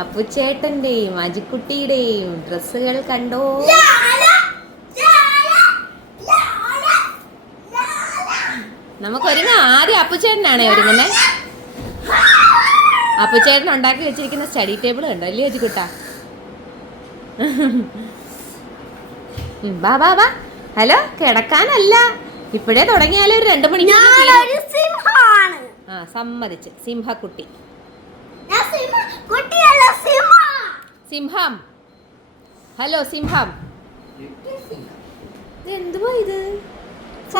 അപ്പുച്ചേട്ടന്റെയും അജിക്കുട്ടിയുടെയും ഡ്രസ്സുകൾ കണ്ടോ? നമുക്ക് ഒരുങ്ങാം. ആദ്യം അപ്പുച്ചേട്ടനാണേ ഒരുങ്ങുന്നേ. അപ്പുച്ചേട്ടൻ ഉണ്ടാക്കി വെച്ചിരിക്കുന്ന സ്റ്റഡി ടേബിൾ കണ്ടോ അല്ലേ അജിക്കുട്ട? ബാ ബാ ബാ. ഹലോ, കിടക്കാനല്ല, ഇപ്പോഴേ തുടങ്ങിയാലും ഒരു 2 മണിക്കൂർ. ആ, സമ്മതിച്ച്. സിംഹക്കുട്ടി. സിംഹം. ഹലോ സിംഹം. എന്തുവാ ഇത്? ആ,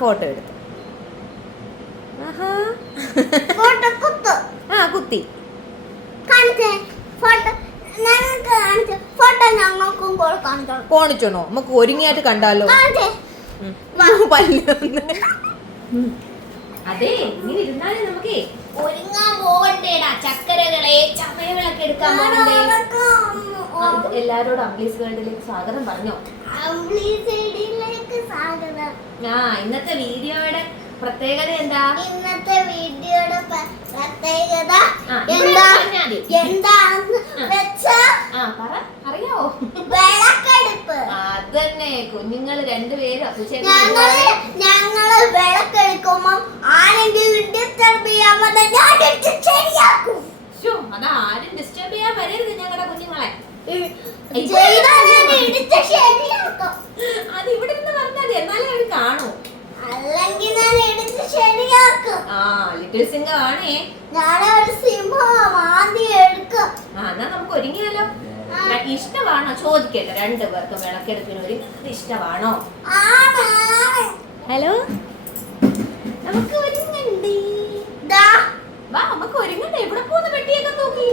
ഫോട്ടോ എടുത്തു. ആ, കുത്തി കാണിച്ചോണോ? നമുക്ക് ഒരുങ്ങിയായിട്ട് കണ്ടാലോ? അതെ, ഇങ്ങനെ ഇരുന്നാലേ നമുക്കേ ഒരുങ്ങാൻ പോകണ്ടേടാ. ചക്കരകളെ, ചമയവിളക്ക് എടുക്കാൻ പോകണ്ടേ? എല്ലാരോടും അംബ്ലീസ് വേൾഡിലേക്ക് സ്വാഗതം പറഞ്ഞോ? ആ, ഇന്നത്തെ വീഡിയോയുടെ പ്രത്യേകത എന്താ? ഇന്നത്തെ വീഡിയോയുടെ പ്രത്യേകത എന്താണെന്ന് വെച്ചാൽ അറിയാവോ? വിളക്കെടുപ്പ്. അതന്നെ, കുഞ്ഞുങ്ങൾ രണ്ടുപേരും ഞങ്ങള് വിളക്കെടുക്കുമ്പോ ആരെങ്കിലും ഡിസ്റ്റർബ് ചെയ്യാൻ വന്നാൽ ഞാൻ ശരിയാക്കും. അതാരും ഡിസ്റ്റർബ് ചെയ്യാൻ വരരുത് ഞങ്ങളുടെ കുഞ്ഞുങ്ങളെ. അത് ഇവിടെ നിന്ന് പറഞ്ഞാൽ എന്നാലേ അവർ കാണൂ. അല്ലെങ്കിൽ ഞാൻ എടുത്ത് ശരിയാക്കും. ആ, ലിറ്റിൽ സിംഹം ആണേ. ഞാനൊരു സിംഹം ആദ്യം എടുക്കും. എന്നാ നമുക്ക് ഒരുങ്ങിയാലോ? ഇഷ്ടമാണോ ചോദിക്കട്ടെ, 2 പേർക്കും വിളക്കെടുപ്പിന് ഒരുങ്ങുന്നത് ഇഷ്ടമാണോ? ഹലോ, നമുക്ക് ഒരുങ്ങണ്ടേ? വാ, നമുക്ക് ഒരുങ്ങണ്ടേ? എവിടെ പോകുന്ന പെട്ടിയൊക്കെ നോക്കി.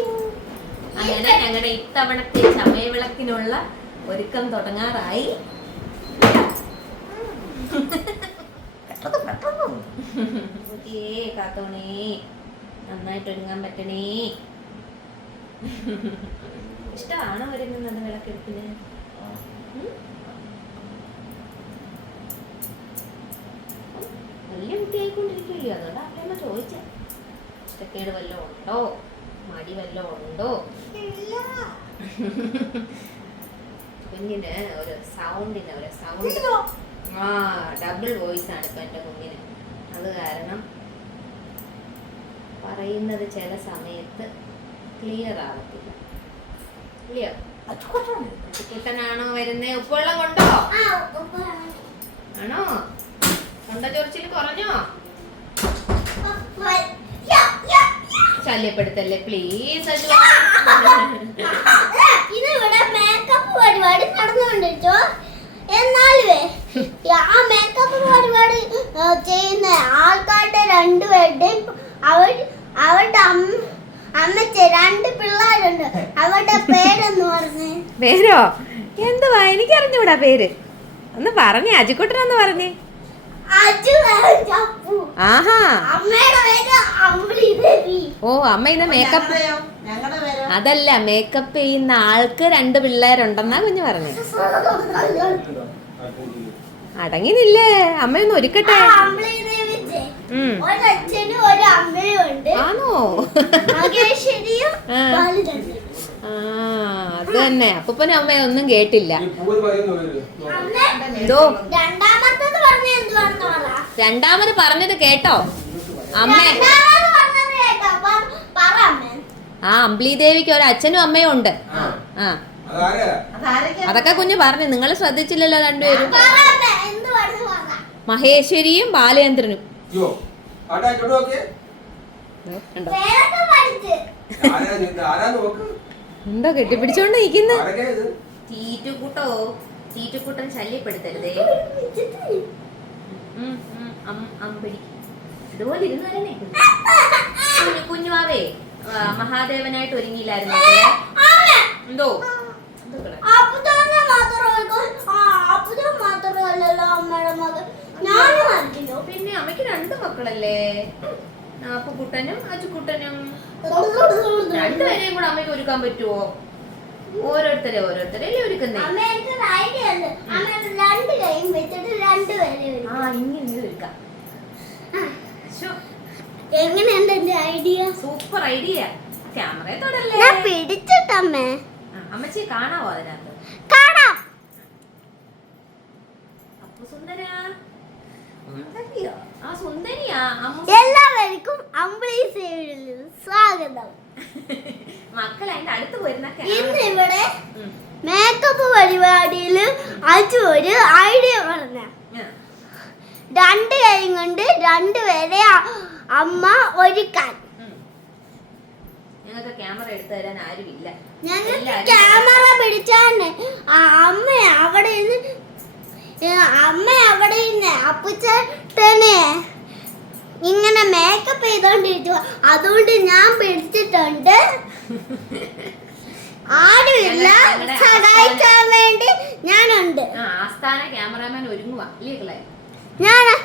അങ്ങനെ ഞങ്ങളുടെ ഇത്തവണത്തെ ചമയവിളക്കിനുള്ള ഒരുക്കം തുടങ്ങാറായി. കാത്തോണേ, നന്നായിട്ട് ഒരുങ്ങാൻ പറ്റണേ. ഇഷ്ടമാണോ ഒരുങ്ങുന്നത് വിളക്കെടുപ്പിന്? വലിയ കുട്ടിയായിക്കൊണ്ടിരിക്കുകയോ? അതുകൊണ്ട് അമ്മ ചോദിച്ച ഇഷ്ടക്കേട് വല്ലതും ഉണ്ടോ? മടി വല്ലതും ഉണ്ടോ? കുഞ്ഞിന് ഒരു സൗണ്ട് ഡബിൾ വോയിസ് ആണ് ഇപ്പൊ എൻ്റെ കുഞ്ഞിന്. അത് കാരണം പറയുന്നത് ചില സമയത്ത് ക്ലിയർ ആവത്തില്ല. ഇല്ലയോ? കുട്ടനാണോ വരുന്നേ? ഉപ്പുവെള്ളം കൊണ്ടോ? ആണോ? തൊണ്ട ചൊറിച്ചിൽ കുറഞ്ഞോ? ശല്യപ്പെടുത്തല്ലേ പ്ലീസ്. ഇതിവിടെ മേക്കപ്പ് പരിപാടി നടന്നുകൊണ്ടിരിച്ചോ? എന്നാലുവേ ആ മേക്കപ്പ് പരിപാടി ചെയ്യുന്ന ആൾക്കാരുടെ 2 പേരുടെയും അവരുടെ അമ്മച്ചി 2 പിള്ളേരുണ്ട്. അവരുടെ പേരെന്ന് പറഞ്ഞേ. പേരോ? എന്തുവാ? എനിക്കറിഞ്ഞൂടാ പേര്. ഒന്ന് പറഞ്ഞേ, അജിക്കുട്ടനൊന്ന് പറഞ്ഞേ. ആഹാ, ഓ, അമ്മ ഇന്ന് മേക്കപ്പ് അതല്ല, മേക്കപ്പ് ചെയ്യുന്ന ആൾക്ക് 2 പിള്ളേരുണ്ടെന്നാ കുഞ്ഞു പറഞ്ഞു. അടങ്ങിനില്ലേ? അമ്മയൊന്ന് ഒരുക്കട്ടെ. ആണോ? അത് തന്നെ. അപ്പൂപ്പനും അമ്മയും ഒന്നും കേട്ടില്ല. എന്തോ രണ്ടാമത് പറഞ്ഞത് കേട്ടോ അമ്മ? ആ, അമ്പിളി ദേവിക്ക് ഒരു അച്ഛനും അമ്മയും ഉണ്ട്. ആ, അതൊക്കെ കുഞ്ഞു പറഞ്ഞു. നിങ്ങൾ ശ്രദ്ധിച്ചില്ലല്ലോ 2 പേരും. മഹേശ്വരിയും ബാലേന്ദ്രനും. എന്താ കെട്ടിപ്പിടിച്ചോണ്ട് നിൽക്കുന്നു? തീറ്റുകൂട്ടൻ ശല്യപ്പെടുത്തരുതേ. അമ്പടി ഇതുപോലെ ഇരുന്ന് വരണേ. കുഞ്ഞുവാവേ മഹാദേവനായിട്ട് ഒരുങ്ങിയില്ലായിരുന്നു? എന്തോ പിന്നെ അമ്മയ്ക്ക് 2 മക്കളല്ലേ? അപ്പുക്കുട്ടനും അച്ചുക്കുട്ടനും. 2 പേരെയും കൂടെ അമ്മയ്ക്ക് ഒരുക്കാൻ പറ്റുമോ? ഓരോരുത്തരെ ഒരുക്കുന്നേ. ഇങ്ങനെ ഒരുക്കാം. എങ്ങനെയുണ്ട് എന്റെ ഐഡിയ? Super idea. ക്യാമറയെ തൊടല്ലേ. ഞാൻ പിടിച്ചിട്ടമ്മേ. അമ്മച്ചി കാണാവോ അതിനകത്ത്? കാണാം. അപ്പു സുന്ദരാ. ആ സുന്ദരിയാ. എല്ലാവർക്കും അമ്പിളീസ് സ്വാഗതം. മക്കൾ അതിന്റെ അടുത്ത് പോയിരുന്ന ഇന്ന് ഇവിടെ മേക്കപ്പ് പരിപാടിയിൽ അജു ഒരു ഐഡിയ പറഞ്ഞ. 2 കൈ കൊണ്ട് 2 പേരെ അമ്മ ഒരുക്കാൻ. ഞങ്ങൾക്ക് ക്യാമറ എടുത്തു തരാൻ ആരുമില്ല. ഞങ്ങൾക്ക് ക്യാമറ പിടിച്ചാണ് അമ്മ അവിടെ ഇരുന്ന് അപ്പുച്ചേട്ടനെ ഇങ്ങനെ മേക്കപ്പ് ചെയ്തോണ്ടിരിച്ചു. അതുകൊണ്ട് ഞാൻ പിടിച്ചിട്ടുണ്ട്. ആരുമില്ല, സഹായിക്കാൻ വേണ്ടി ഞാനുണ്ട്. ആസ്ഥാന ക്യാമറാമാൻ ഒരുങ്ങുവാ. ഞാനാണ്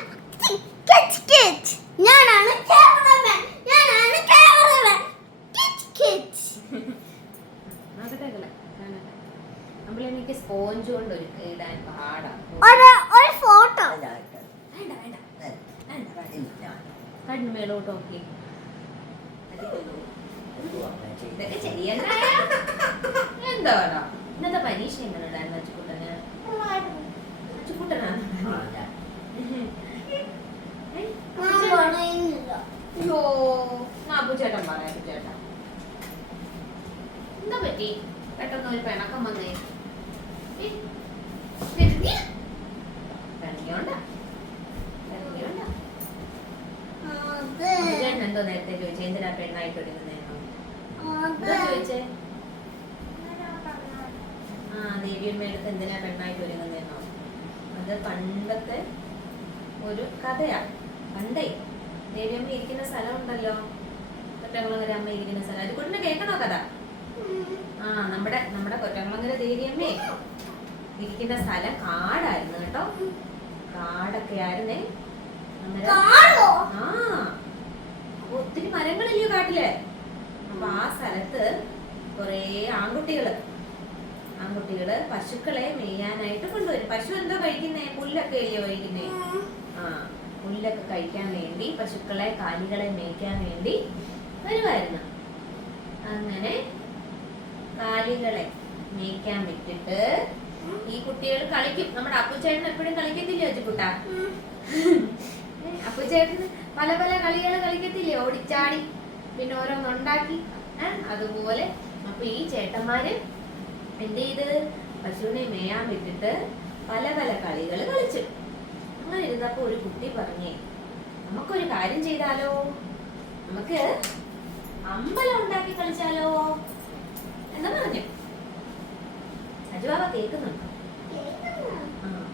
ക്യാമറമാൻ. എനിക്ക് സ്പോഞ്ച് കൊണ്ട് ഇടാൻ പാടാ. ഒരു ഫോട്ടോ കണ്ണുമേലോട്ട് നോക്കി. എന്താടാ ഇന്നത്തെ പരീക്ഷ എങ്ങനെ ഇടാൻ അച്ചുക്കുട്ടന്? അച്ചുക്കുട്ടനാണ്. അയ്യോ അപ്പുചേട്ടൻ പറയാ. അപ്പുചേട്ടാ എന്താ പറ്റി? പെട്ടെന്ന് ഒരു പിണക്കം വന്നേ. ചേട്ടൻ എന്തോ നേരത്തെ ചോദിച്ചേ? എന്തിനാ പെണ്ണായിട്ട് ഒരുങ്ങുന്നേന്നോ ചോദിച്ചേ? ദേവിയമ്മയുടെ എന്തിനാ പെണ്ണായിട്ട് ഒരുങ്ങുന്നേന്നോ? അത് പണ്ടത്തെ ഒരു കഥയാ. പണ്ടേ ദേവിയമ്മ ഇരിക്കുന്ന സ്ഥലം ഉണ്ടല്ലോ, കൊറ്റംകുളങ്ങര അമ്മ ഇരിക്കുന്ന സ്ഥലം. അത് കുട്ടിനെ കേൾക്കണോ കഥ? നമ്മുടെ കൊറ്റംകുളങ്ങര ദേവിയമ്മേ ഇരിക്കുന്ന സ്ഥലം കാടായിരുന്നു കേട്ടോ. കാടൊക്കെ ആയിരുന്നേ. ഒത്തിരി മരങ്ങളില്ലയോ കാട്ടില്? അപ്പൊ ആ സ്ഥലത്ത് കൊറേ ആൺകുട്ടികള് പശുക്കളെ മെയ്യാനായിട്ട് കൊണ്ടുവരും. പശു എന്തോ കഴിക്കുന്നേ? പുല്ലൊക്കെ അല്ലയോ കഴിക്കുന്നേ? പുല്ലൊക്കെ കഴിക്കാൻ വേണ്ടി, പശുക്കളെ കാലികളെ മേയ്ക്കാൻ വേണ്ടി വരുമായിരുന്നു. അങ്ങനെ കാലികളെ മേയ്ക്കാൻ വിട്ടിട്ട് ഈ കുട്ടികൾ കളിക്കും. നമ്മുടെ അപ്പുചേട്ടൻ എപ്പോഴും കളിക്കത്തില്ലേ അച്ചുകുട്ട? അപ്പുചേട്ടന് പല പല കളികൾ കളിക്കത്തില്ലേ? ഓടിച്ചാടി പിന്നെ ഓരോന്നുണ്ടാക്കി. അതുപോലെ അപ്പൊ ഈ ചേട്ടന്മാര് എന്ത് ചെയ്ത് പശുവിനെ മേയാൻ വിട്ടിട്ട് പല പല കളികൾ കളിച്ചു. അങ്ങനെ ഇരുന്നപ്പോ ഒരു കുട്ടി പറഞ്ഞേ, നമുക്കൊരു കാര്യം ചെയ്താലോ, നമുക്ക് അമ്പലം ഉണ്ടാക്കി കളിച്ചാലോ എന്ന് പറഞ്ഞു. അജുവാവ കേൾക്കുന്നുണ്ടോ?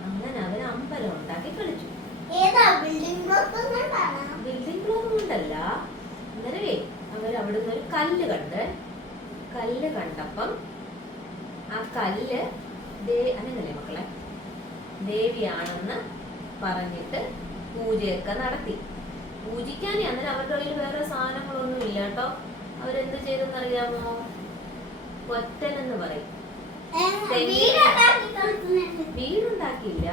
അങ്ങനെ അവര് അമ്പലം ഉണ്ടാക്കി കളിച്ചു. ബിൽഡിംഗ് ബ്ലോക്ക് കൊണ്ടല്ല. അന്നേരവേ അവര് അവിടുന്ന് ഒരു കല്ല് കണ്ടപ്പം ആ കല്ല് അങ്ങനല്ലേ മക്കളെ ദേവിയാണെന്ന് പറഞ്ഞിട്ട് പൂജയൊക്കെ നടത്തി. പൂജിക്കാനേ. അന്നേരം അവരുടെ കയ്യിൽ വേറെ സാധനങ്ങളൊന്നും ഇല്ല കേട്ടോ. അവരെന്ത് ചെയ്തെന്നറിയാമോ? കൊറ്റൻ എന്ന് പറയും. വീടുണ്ടാക്കിയില്ല,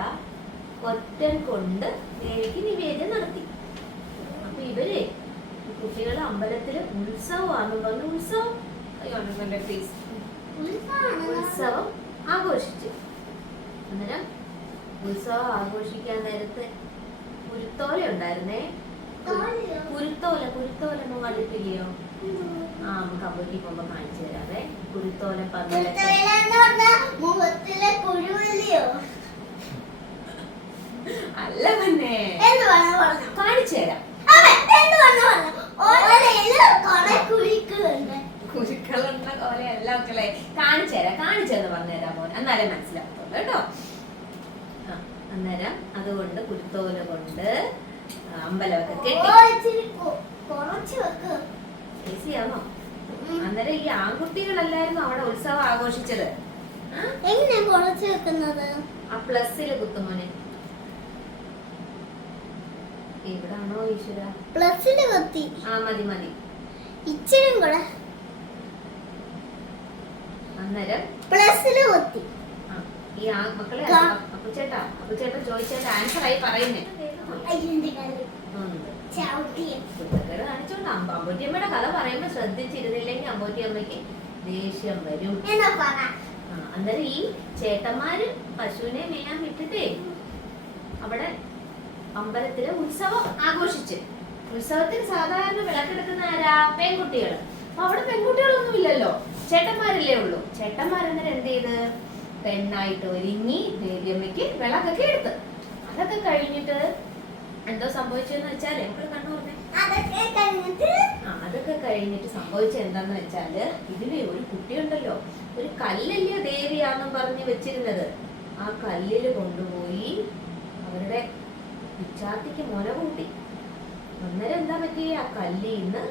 കൊറ്റൻ കൊണ്ട് ദേവിക്ക് നിവേദ്യം നടത്തി. അപ്പൊ ഇവര് കുട്ടികള് അമ്പലത്തില് ഉത്സവമാണെന്ന് പറഞ്ഞു ഉത്സവം ആഘോഷിച്ചു. അന്നേരം ഉത്സവം ആഘോഷിക്കാൻ നേരത്ത് കുരുത്തോല ഉണ്ടായിരുന്നേ. കുരുത്തോല കണ്ടിട്ടില്ലയോ? നമുക്ക് അമ്പലത്തിൽ പോകുമ്പോ കാണിച്ചു തരാവേ. കുരുത്തോല അല്ല പിന്നെ കാണിച്ചു തരാം. കുരുക്കളുള്ള കോലയല്ല മക്കളെ. കാണിച്ചെന്ന് പറഞ്ഞുതരാം മോൻ, എന്നാലേ മനസ്സിലാക്കത്തുള്ളൂ കേട്ടോ. അന്നേരം അതുകൊണ്ട് കുരുത്തോല കൊണ്ട് അമ്പലമൊക്കെ കെട്ടി. ഈസിയാണോ? അന്നേരം ഈ ആൺകുട്ടികളല്ലായിരുന്നു അവിടെ ഉത്സവം ആഘോഷിച്ചത്. ആ പ്ലസ്സില് കുത്തുമോനെ. എവിടാണോ ഈശ്വര? പ്ലസ്സില് കുത്തി. മതി ഇച്ചിരി കൂടെ. അന്നേരം പ്ലസ്സില് കുത്തി. ഈ മക്കളെ അപ്പുചേട്ടൻ ചോദിച്ചതിന്റെ ആൻസർ ആയി പറയുന്നേ. കുരുത്തക്കേട് കാണിച്ചോണ്ട് അമ്പൂറ്റിയമ്മയുടെ കഥ പറയുമ്പോ ശ്രദ്ധിച്ചിരുന്നില്ലെങ്കിൽ അമ്പൂറ്റിയമ്മയ്ക്ക് ദേഷ്യം വരും. അന്നേരം ഈ ചേട്ടന്മാര് പശുവിനെ മേയാൻ വിട്ടിട്ടേ അവിടെ അമ്പലത്തിലെ ഉത്സവം ആഘോഷിച്ച്. ഉത്സവത്തിന് സാധാരണ വിളക്കെടുക്കുന്ന ആരാ? പെൺകുട്ടികൾ. അപ്പൊ അവിടെ പെൺകുട്ടികളൊന്നും ഇല്ലല്ലോ, ചേട്ടന്മാരല്ലേ ഉള്ളൂ. ചേട്ടന്മാരെന്നേരം എന്ത് ചെയ്ത് പെണ്ണായിട്ട് ഒരുങ്ങി ദേവിയമ്മയ്ക്ക് വിളക്കൊക്കെ എടുത്ത്. അതൊക്കെ കഴിഞ്ഞിട്ട് എന്തോ സംഭവിച്ചെന്ന് വെച്ചാല് നമുക്ക് കണ്ടു പറഞ്ഞേ. അതൊക്കെ കഴിഞ്ഞിട്ട് സംഭവിച്ചത് എന്താന്ന് വെച്ചാല് ഇതിലെ ഒരു കുട്ടിയുണ്ടല്ലോ, ഒരു കല്ലല്ലേ ദേവിയാന്നും പറഞ്ഞ് വെച്ചിരുന്നത്. ആ കല്ലില് കൊണ്ടുപോയി അവരുടെ പിച്ചാത്തിക്ക് മുല കൂട്ടി. അന്നേരം എന്താ പറ്റി? ആ കല്ലിൽ നിന്ന്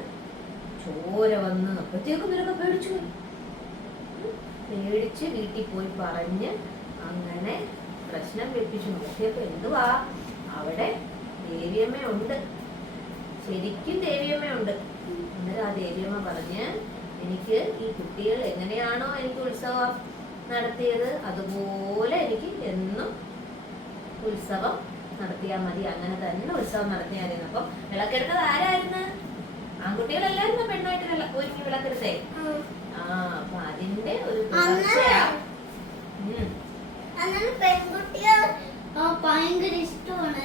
ചോര വന്ന്. അപ്പോഴത്തേക്കും ഇവരൊക്കെ പേടിച്ചു. പേടിച്ച് വീട്ടിൽ പോയി പറഞ്ഞ് അങ്ങനെ പ്രശ്നം വെപ്പിച്ചു. നോക്കിയപ്പോ എന്തുവാ, അവിടെ ദേവിയമ്മയുണ്ട്, ശരിക്കും ദേവിയമ്മയുണ്ട്. അന്നേരം ആ ദേവിയമ്മ പറഞ്ഞ്, എനിക്ക് ഈ കുട്ടികൾ എങ്ങനെയാണോ എനിക്ക് ഉത്സവം നടത്തിയത് അതുപോലെ എനിക്ക് എന്നും ഉത്സവം നടത്തിയാൽ മതി. അങ്ങനെ തന്നെ ഉത്സവം നടത്തിയായിരുന്നു. അപ്പൊ വിളക്കെടുത്തത് ആരായിരുന്നു? ആൺകുട്ടികളല്ലായിരുന്നു പെണ്ണായിട്ട് ഒരുങ്ങി വിളക്കെടുത്തേ. അപ്പൊ അതിന്റെ ഒരു ഭയങ്കര ഇഷ്ടമാണ്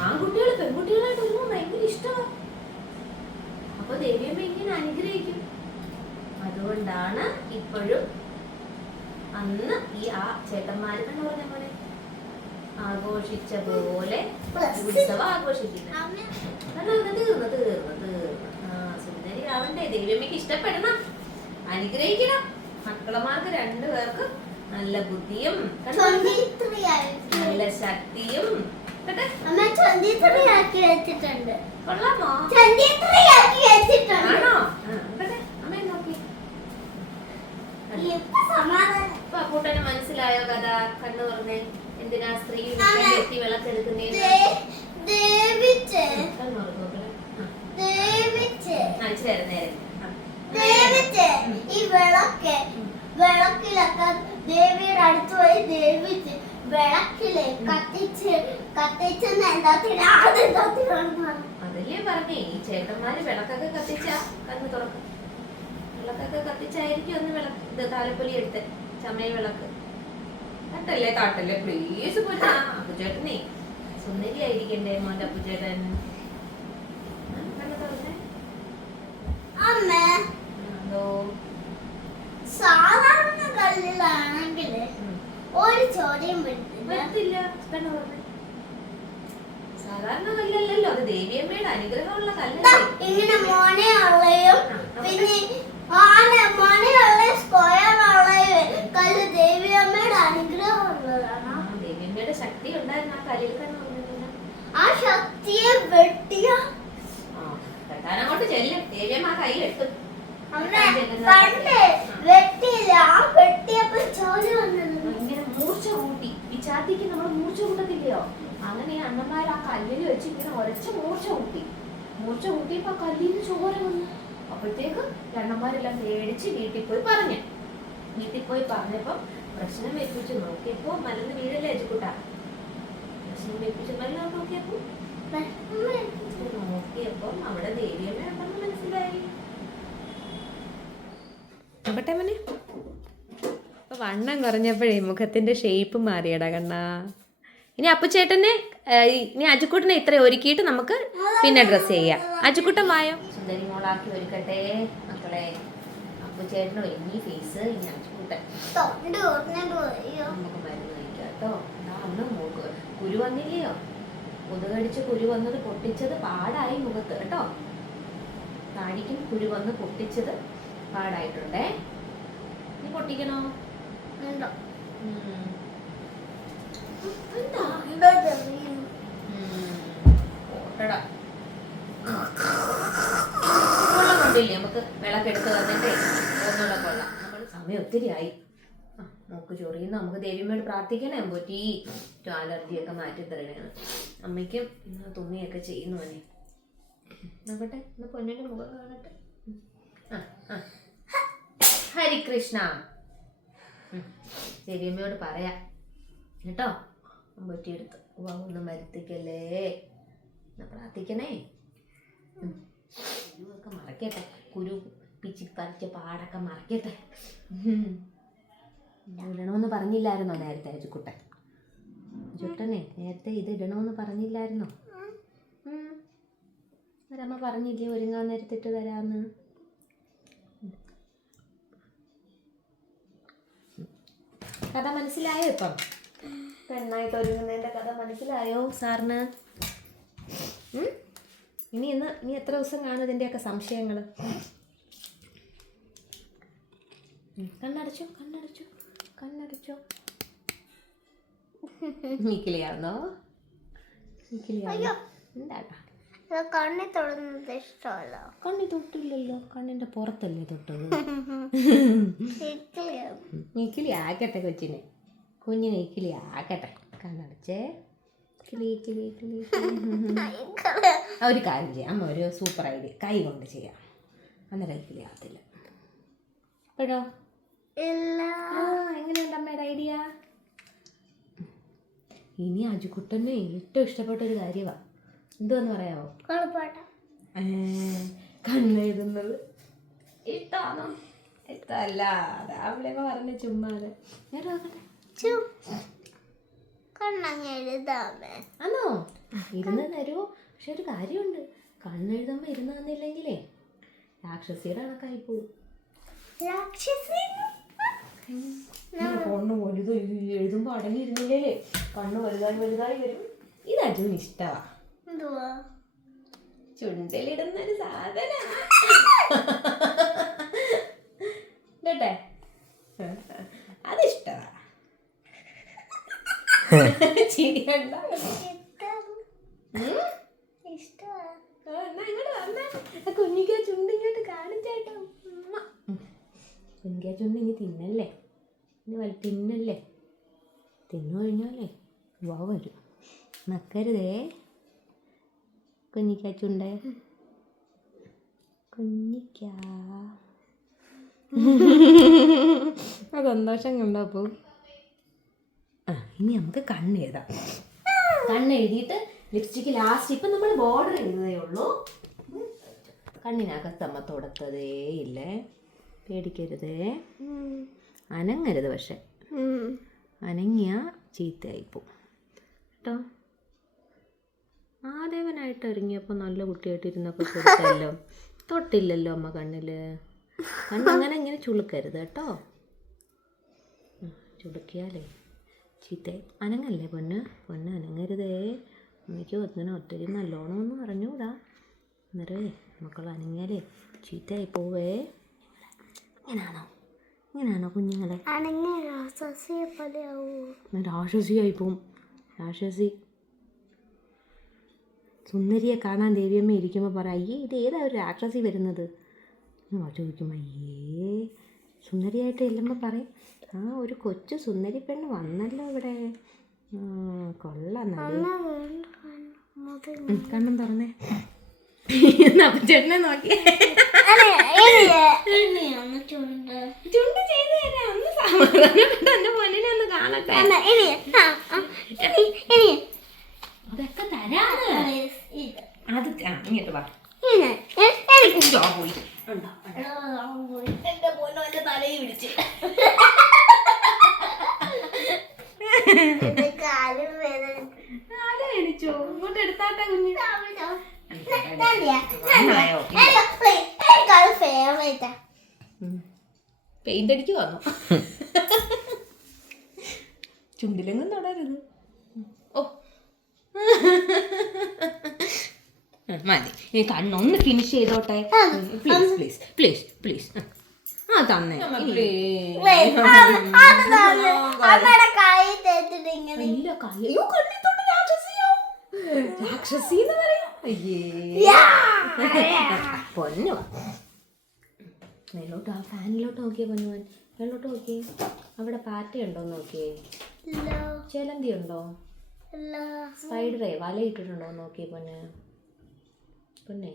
ആൺകുട്ടികൾ പെൺകുട്ടികളായിട്ട് ഒരുങ്ങും ഭയങ്കര ഇഷ്ടമാണ്. അപ്പൊ ദേവിയമ്മ ഇങ്ങനെ അനുഗ്രഹിക്കും. അതുകൊണ്ടാണ് ഇപ്പോഴും അന്ന് ഈ ആ ചേട്ടന്മാര് എന്ന് പറഞ്ഞ പോലെ ആഘോഷിച്ച പോലെ ഉത്സവം ആഘോഷിക്കുന്നത്. തീർന്നു. സുന്ദരി ആവണ്ടേ? ദേവിയമ്മയ്ക്ക് ഇഷ്ടപ്പെടണം, അനുഗ്രഹിക്കണം. മക്കളമാർക്ക് രണ്ടുപേർക്ക് നല്ല ബുദ്ധിയും നല്ല ശക്തിയും കൊള്ളാമോ? ആണോ? അമ്മ നോക്കി. അപ്പൂട്ടന് മനസ്സിലായോ കഥ? കണ്ണു പറഞ്ഞേ. എന്തിനാ സ്ത്രീ എത്തി വിളക്കെടുക്കുന്നേന്ന്? ഈ വിളക്കിലൊക്കെ ദേവിയുടെ അടുത്ത് പോയി ദേവിച്ച് വിളക്കില് കത്തിച്ചെന്ന് അതല്ലേ പറഞ്ഞേ, ഈ ചേട്ടന്മാര് വിളക്കൊക്കെ കത്തിച്ച കണ്ണ് തുറക്കും. വിളക്കൊക്കെ കത്തിച്ചായിരിക്കും ഒന്ന് വിളക്ക് താലപ്പൊലി എടുത്ത് ചമയ വിളക്ക്. താട്ടല്ലേ പ്ലീസ് പോറ്റാ. അപ്പുചേട്ടനെ സുന്ദരി ആയിരിക്കണ്ടേ മോന്റെ അപ്പുചേട്ടൻ? കണ്ണ് തുറന്നേ. അതോ സാധാരണ കല്ലിലാണെങ്കിൽ ഒരു ചോദ്യം വരത്തില്ല. കണ്ണ് തുറന്നേ. സാധാരണ കല്ലല്ലല്ലോ, അത് ദേവിയമ്മയുടെ അനുഗ്രഹമുള്ള കല്ലല്ലേ. ഇങ്ങനെ മോനെയുള്ളയും പിന്നെ മോനെയുള്ള സ്ക്വയറുള്ളയും കല്ല് ദേവിയമ്മയുടെ അനുഗ്രഹമുള്ളതാണ്. ദേവിയമ്മയുടെ ശക്തി ഉണ്ടായിരുന്നു ആ കല്ലിൽ. കണ്ണ് തുറന്നിട്ടില്ല. ആ ശക്തിയെ വെട്ടിയ അങ്ങോട്ട് ചെല്ലും. ദേവിയമ്മ ആ കൈ വെട്ടും. വെട്ടിയില്ല, ആ വെട്ടിയപ്പോ ചോര വന്നത്. ഇങ്ങനെ മൂർച്ച കൂട്ടി. പിച്ചാത്തിക്ക് നമ്മൾ മൂർച്ച കൂട്ടത്തില്ലയോ, അങ്ങനെ അണ്ണന്മാർ ആ കല്ലിൽ വെച്ച് ഇങ്ങനെ ഒരച്ച മൂർച്ച കൂട്ടിയപ്പോ കല്ലിന് ചോര വന്നു. അപ്പോഴത്തേക്ക് രണ്ടന്മാരെല്ലാം പേടിച്ച് വീട്ടിൽ പോയി പറഞ്ഞപ്പോ പ്രശ്നം വെപ്പിച്ച് നോക്കിയപ്പോ മലന്ന് വീഴല്ലേ അജിക്കുട്ട. പ്രശ്നം വെപ്പിച്ച് മല്ലാം നോക്കിയപ്പോ അവിടെ ദേവിയമ്മ ഉണ്ടെന്ന് മനസ്സിലായി. നോക്കട്ടെ മോനെ. അപ്പൊ വണ്ണം കുറഞ്ഞപ്പോഴേ മുഖത്തിന്റെ ഷേപ്പ് മാറിയടാ കണ്ണാ. ഇനി അപ്പുചേട്ടനെ ഇനി അജുക്കുട്ടനെ ഇത്ര ഒരുക്കിയിട്ട് നമുക്ക് പിന്നെ ഡ്രസ് ചെയ്യാം. അജുക്കുട്ടൻ വായോ. സുന്ദരി മോളാക്കി ഒരുക്കട്ടെ മക്കളെ. അപ്പുചേട്ടന് ഒരുങ്ങി ഫേസ്. ഇനി അജുക്കുട്ടൻ നമുക്ക് മരുന്ന് കഴിക്കാം കേട്ടോ. അന്ന് മൂക്ക് കുരു വന്നില്ലയോ, കൊതുകടിച്ച് കുരു വന്നത് പൊട്ടിച്ചത് പാടായി മുഖത്ത് കേട്ടോ. താടിക്കും കുരു വന്ന് പൊട്ടിച്ചത് പാടായിട്ടുണ്ടേ. നീ പൊട്ടിക്കണോ? കൊള്ളം കൊണ്ടില്ലേ നമുക്ക് വിളക്കെടുത്ത് വന്നിട്ടേ ഒന്നുള്ള കൊള്ളാം. നമ്മൾ സമയം ഒത്തിരി ആയി. നമുക്ക് ചൊറിയുന്ന നമുക്ക് ദേവിയമ്മയോട് പ്രാർത്ഥിക്കണേ. പോറ്റി അലർജിയൊക്കെ മാറ്റി തരണേന്ന്. അമ്മയ്ക്കും തുമ്മിയൊക്കെ ചെയ്യുന്നു അല്ലേ. നോക്കട്ടെ ഇന്ന് പൊന്നിന്റെ മുഖം കാണട്ടെ. ഹരികൃഷ്ണ. ദേവിയമ്മയോട് പറയാം കേട്ടോ. പൊറ്റിയെടുത്ത് ഒന്നും വരുത്തിക്കല്ലേ. പ്രാർത്ഥിക്കണേ. കുരുവൊക്കെ മറക്കട്ടെ, കുരു പിച്ചി പറിച്ച പാടൊക്കെ മറക്കട്ടെ. ഇടണമെന്ന് പറഞ്ഞില്ലായിരുന്നോ നേരത്തെ അജുക്കുട്ടൻ? ചുട്ടനെ നേരത്തെ ഇത് ഇടണമെന്ന് പറഞ്ഞില്ലായിരുന്നോ? ഒരമ്മ പറഞ്ഞില്ലേ ഒരുങ്ങാൻ നേരത്തിട്ട് തരാമെന്ന്? കഥ മനസ്സിലായോ? ഇപ്പം പെണ്ണായിട്ട് ഒരുങ്ങുന്നതിൻ്റെ കഥ മനസ്സിലായോ സാറിന്? ഇനി എത്ര ദിവസം കാണും ഇതിൻ്റെയൊക്കെ സംശയങ്ങൾ? കണ്ണടച്ചോ കണ്ണടച്ചോ കണ്ണടച്ചോ. നീക്കിളിയാണോ? എന്താ കണ്ണി തൊടുന്നത് ഇഷ്ടമല്ല. കണ്ണി തൊട്ടില്ലല്ലോ, കണ്ണിന്റെ പുറത്തല്ലേ തൊട്ടത്. നീക്കിളി ആക്കട്ടെ കൊച്ചിനെ, കുഞ്ഞിനെ നീക്കിളി ആക്കട്ടെ. കണ്ണടച്ചേ. കിളി കിളി കിളി. ഒരു കാര്യം ചെയ്യാം, അമ്മ ഒരു സൂപ്പർ ഐഡിയ കൈ കൊണ്ട് ചെയ്യാം, അന്നേരം കിളി ആകത്തില്ല. എപ്പോഴോ എങ്ങനെയുണ്ട് അമ്മയുടെ ഐഡിയ? ഇനി അജുക്കുട്ടന് ഏറ്റവും ഇഷ്ടപ്പെട്ട ഒരു കാര്യമാണ്. എന്തുവെന്ന് പറയാമോ? കണ്ണെഴുതുന്നത്. ഇഷ്ടമാണോ? ഇഷ്ടമല്ല, രാവിലെ പറഞ്ഞ ചുമ്മാതെ. ആണോ? ഇരുന്ന് തരുമോ? പക്ഷെ ഒരു കാര്യമുണ്ട്, കണ്ണെഴുതുമ്പോ ഇരുന്ന് തന്നില്ലെങ്കിലേ രാക്ഷസിയുടെ കണക്കായി പോവും. കണ്ണ് വലുത് എഴുതുമ്പോ അടങ്ങിയിരുന്നില്ലേ കണ്ണ് വലുതായി വലുതായി വരും. ഇത് അജുവിന് ഇഷ്ടമാ. ചുണ്ടിലിടുന്നൊരു സാധന കേട്ടെ, അതിഷ്ടമാ. ചിരിയണ്ട, കുഞ്ഞിക്കാ ചുണ്ടിങ്ങോട്ട് കാണിച്ചേട്ടോ. കുഞ്ഞിക്കാ ചുണ്ടിങ്ങി തിന്നല്ലേ, ഇനി തിന്നല്ലേ. തിന്നു കഴിഞ്ഞാലേ വാ വരും. നക്കരുതേ കുഞ്ഞിക്കാ ചുണ്ടേ. കുഞ്ഞിക്കാ സന്തോഷം കണ്ടോ? അപ്പോൾ ഇനി നമുക്ക് കണ്ണെഴുതാം. കണ്ണെഴുതിയിട്ട് ലിപ്സ്റ്റിക്ക് ലാസ്റ്റ് ഇപ്പം നമ്മൾ ബോർഡർ എഴുതുന്നതേ ഉള്ളൂ. കണ്ണിനകത്ത് അമ്മ തൊടുത്തതേ ഇല്ലേ, പേടിക്കരുതേ. അനങ്ങരുത്, പക്ഷെ അനങ്ങിയ ചീത്തയായിപ്പോവും കേട്ടോ. ആദേവനായിട്ട് ഇറങ്ങിയപ്പോൾ നല്ല കുട്ടിയായിട്ടിരുന്നപ്പോൾ കൊടുത്തല്ലോ, തൊട്ടില്ലല്ലോ അമ്മ കണ്ണിൽ. കണ്ണങ്ങനെ ഇങ്ങനെ ചുളുക്കരുത് കേട്ടോ, ചുളുക്കിയാലേ ചീത്ത. അനങ്ങല്ലേ പൊന്ന്, പൊന്ന് അനങ്ങരുതേ. അമ്മയ്ക്ക് ഒത്തിരി നല്ലോണമെന്ന് പറഞ്ഞൂടാ. അന്നേരമേ മക്കൾ അനങ്ങിയാലേ ചീത്തയായി പോവേ. ഇങ്ങനെയാണോ കുഞ്ഞുങ്ങളെ? രാക്ഷസിയായി പോവും. രാക്ഷസി സുന്ദരിയെ കാണാൻ ദേവിയമ്മ ഇരിക്കുമ്പോൾ പറ, അയ്യേ ഇത് ഏതാ ഒരു രാക്ഷസി വരുന്നത് ചോദിക്കും. അയ്യേ സുന്ദരിയായിട്ട് ചെല്ലുമ്പോൾ പറയും, ആ ഒരു കൊച്ചു സുന്ദരി പെണ്ണ് വന്നല്ലോ ഇവിടെ. കൊള്ളാം. കണ്ണും തുറന്നേ. ചേട്ടനെ നോക്കിയേ. ചുണ്ട് ചെയ്ത് തരാം, ഒന്ന് സമാധാനപ്പെട്ട് എന്റെ പൊന്നിനെ ഒന്ന് കാണട്ടെ. അതൊക്കെ തരാണ്. അത് ഇങ്ങോട്ട് വാ. എന്റെ പൊന്നോ എന്റെ തലയിൽ പിടിച്ച്. കാല് വേദിച്ചോ? ഇങ്ങോട്ട് എടുത്താട്ടെ കുഞ്ഞ്. പെയിന്റ് അടിക്ക് വന്നു. ചുണ്ടിലെങ്ങും തൊടരുത്. ഓ മതി, ഇനി കണ്ണൊന്ന് ഫിനിഷ് ചെയ്തോട്ടെ. Please please please please. ആ തന്നെ രാക്ഷസി എന്ന് പറയാം. പൊന്നു മേലോട്ട്, ആ ഫാനിലോട്ട് നോക്കിയേ പൊന്നുവൻ. മേലോട്ട് നോക്കിയേ, അവിടെ പാറ്റയുണ്ടോന്ന് നോക്കിയേ. ചേലന്തി ഉണ്ടോ? സ്പൈഡറെ വലയിട്ടിട്ടുണ്ടോ നോക്കിയേ പൊന്ന്. പൊന്നെ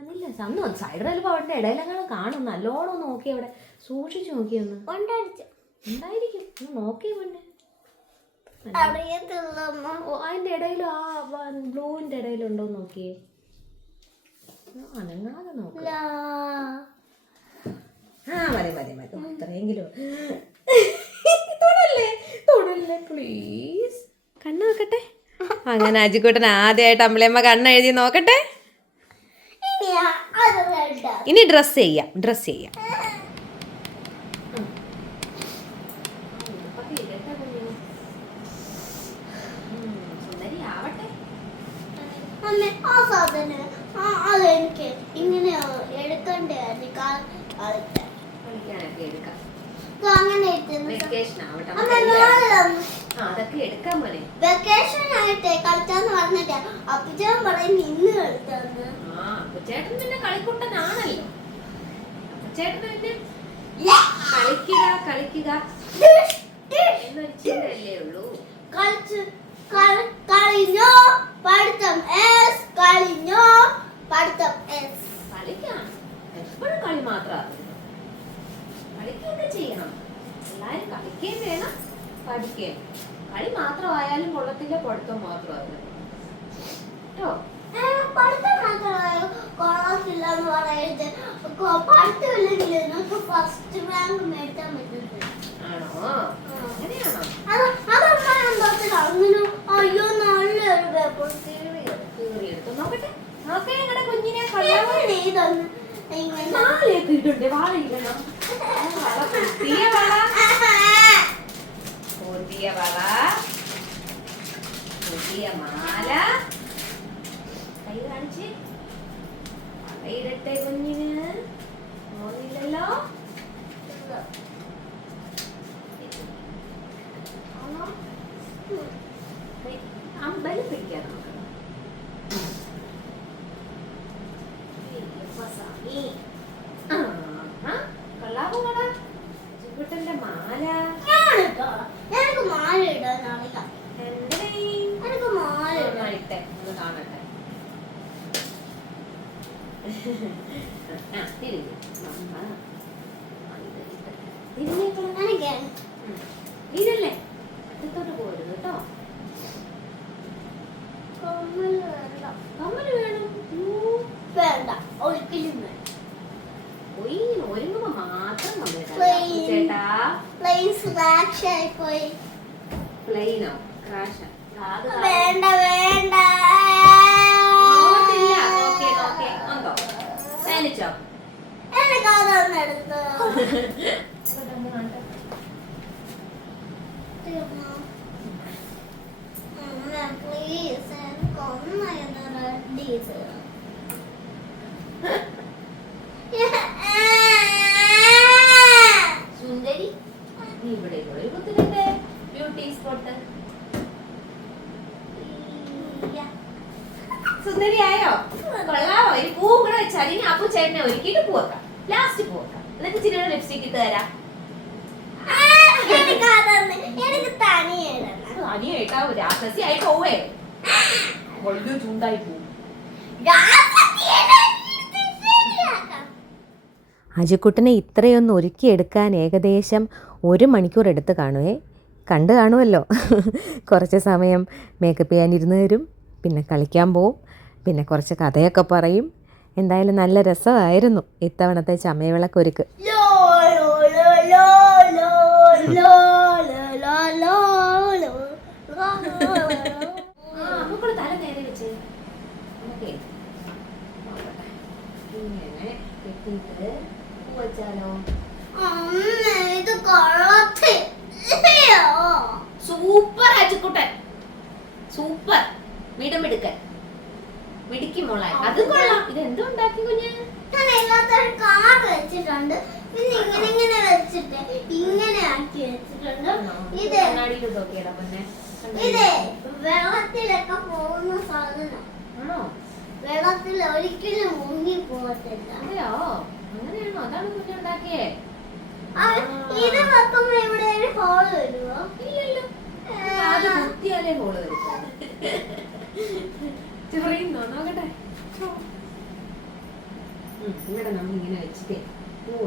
അതില്ല സന്നു സ്പൈഡർ ചിലപ്പോൾ അവിടെ ഇടയിലെങ്ങനെ കാണും. നല്ലോണം നോക്കി അവിടെ സൂക്ഷിച്ചു നോക്കിയൊന്ന്. ഉണ്ടായിരിക്കും, നോക്കിയേ പൊന്നെ. അറിയത്തില്ല അമ്മ. അതിന്റെ ഇടയിലും ആ ബ്ലൂവിന്റെ ഇടയിലുണ്ടോ നോക്കിയേ. അനങ്ങാതെ നോക്ക്. ലാ. മതി മതി മതി അത്രയെങ്കിലും. തൊടല്ലേ പ്ലീസ്. കണ്ണ് നോക്കട്ടെ. അങ്ങനെ അജിക്കുട്ടൻ ആദ്യമായിട്ട് അമ്പിളിയമ്മ കണ്ണ് എഴുതി നോക്കട്ടെ. ഇനി ഡ്രസ് ചെയ്യാം. ആ സാധനം അതെനിക്ക് ഇങ്ങനെ എടുക്കണ്ടേ. കളിക്കാനൊക്കെ എടുക്കാം. അങ്ങനെ അതൊക്കെ എടുക്കാൻ പോലെ. വെക്കേഷൻ ആയിട്ടെ കളിച്ചാന്ന് പറഞ്ഞിട്ട് അപ്പച്ചൻ പറയും ഇന്ന് കളിച്ചാന്ന്. അപ്പച്ചേട്ടൻ പിന്നെ കളിക്കുട്ടനാണല്ലോ. അപ്പച്ചേട്ടൻ പിന്നെ കളിക്കുക എന്നൊരു ചിന്തയല്ലേ ഉള്ളൂ. കളിഞ്ഞോ പഠിത്തം എസ്. കളിഞ്ഞോ പഠിത്തം എസ്. കളിക്കാം. എപ്പോഴും കളി മാത്രമാണ്. കളിക്കുകയൊക്കെ ചെയ്യണം. എല്ലാരും കളിക്കുകയും വേണം, പഠിക്കുകയും. കളി മാത്രമായാലും കൊള്ളത്തില്ല, പഠിത്തം മാത്രമായാലും കേട്ടോ. പഠിത്തം മാത്രമായോ കൊള്ളത്തില്ല എന്ന് പറയരുത്. പഠിത്തമില്ലെങ്കിൽ നിങ്ങൾക്ക് ഫസ്റ്റ് റാങ്ക് മേടിക്കാൻ പറ്റുന്നത്. ആണോ? അങ്ങനെയാണോ? അങ്ങനെ അയ്യോ നല്ലൊരു പേപ്പർ എടുത്തു നോക്കട്ടെ. നോക്കേ ഞങ്ങളുടെ കുഞ്ഞിനെ ഇങ്ങനെ മാലയൊക്കെ ഇട്ടുണ്ട്. വാളയില്ലല്ലോ. പുതിയ വള, പുതിയ മാല. കൈ കാണിച്ച് വളയിരട്ടെ കുഞ്ഞിന്. മോനില്ലല്ലോ. അമ്പലം പിടിക്കാൻ നോക്കണം. കൊള്ളാമോടാ ചിക്കുട്ടന്റെ മാല. എനിക്ക് മാല ഇടാൻ അറിയാം. എനിക്ക് മാല ഇട്ടെ ഒന്ന് കാണട്ടെ. ഇതല്ലേ അടുത്തോട്ട് പോരുത് കേട്ടോ. കമ്മല് വേണം. വേണ്ട ഒരിക്കലും വേണ്ട. ഒരുങ്ങുമ്പോ മാത്രം ചേട്ടാ പ്ലെയിനോ ക്രാഷ് വേണ്ട വേണ്ട. എനിക്ക് അതൊന്നും എടുത്തോ. പ്ലീസ് എനിക്ക് ഒന്നായിരുന്നു റെഡി ചെയ്ത്. സുന്ദരി നീ ഇവിടെ ഒരു കുത്തിരണ്ടേ ബ്യൂട്ടി സ്പോട്ട്. സുന്ദരിയായോ? കൊള്ളാവോ? ഈ പൂവും കൂടെ വെച്ചാൽ ഇനി അപ്പു ചേട്ടനെ ഒരുക്കിയിട്ട് പൂവക്കാം. ലാസ്റ്റ് പൂവക്കാം. എന്നിട്ട് ചിരിയുടെ ലിപ്സ്റ്റിക് ഇട്ട് തരാം. എനിക്ക് തനിയാണ് തനിയായിട്ടാവും. രാക്ഷസി ആയി പോവേ. വലിയ ചൂണ്ടായി പോവും. അജിക്കുട്ടനെ ഇത്രയൊന്ന് ഒരുക്കിയെടുക്കാൻ ഏകദേശം 1 മണിക്കൂർ എടുത്ത് കാണുവേ. കണ്ടു കാണുമല്ലോ. കുറച്ച് സമയം മേക്കപ്പ് ചെയ്യാനിരുന്ന് തരും, പിന്നെ കളിക്കാൻ പോവും, പിന്നെ കുറച്ച് കഥയൊക്കെ പറയും. എന്തായാലും നല്ല രസമായിരുന്നു ഇത്തവണത്തെ ചമയവിളക്കൊരുക്ക്. തല നേരെ വെച്ച് ഇങ്ങനെ കെട്ടിയിട്ട് വെച്ചാലോ? ഇത് സൂപ്പർ അജിക്കുട്ടൻ, സൂപ്പർ. മിടുക്കൻ മിടുക്കി മോളെ. അത് കൊള്ളാം. ഇത് എന്തോ ഉണ്ടാക്കി കുഞ്ഞ്? ഞാൻ എല്ലാത്തൊരു കാർഡ് വെച്ചിട്ടുണ്ട്. പിന്നെ ഇങ്ങനെ ഇങ്ങനെ വെച്ചിട്ട് ഇങ്ങനെ ആക്കി വെച്ചിട്ടുണ്ട്. ഇത് ഇത് വെള്ളത്തിലൊക്കെ പോകുന്ന സാധനം ആണോ? വെള്ളത്തിൽ ഒരിക്കലും മുങ്ങി പോകത്തില്ല. അതെയോ? അങ്ങനെയാണോ? അതാണ് കുഞ്ഞുണ്ടാക്കിയേ. ഇത് വെക്കുമ്പോ ഇവിടെ ഒരു ഹോള് വരുമോ? ഇല്ലല്ലോ. അത് കുത്തിയാലേ ഹോള് വരും. ചെറിയുന്നോ? നോക്കട്ടെ. ഇവിടെ നമ്മൾ ഇങ്ങനെ വെച്ചിട്ടേ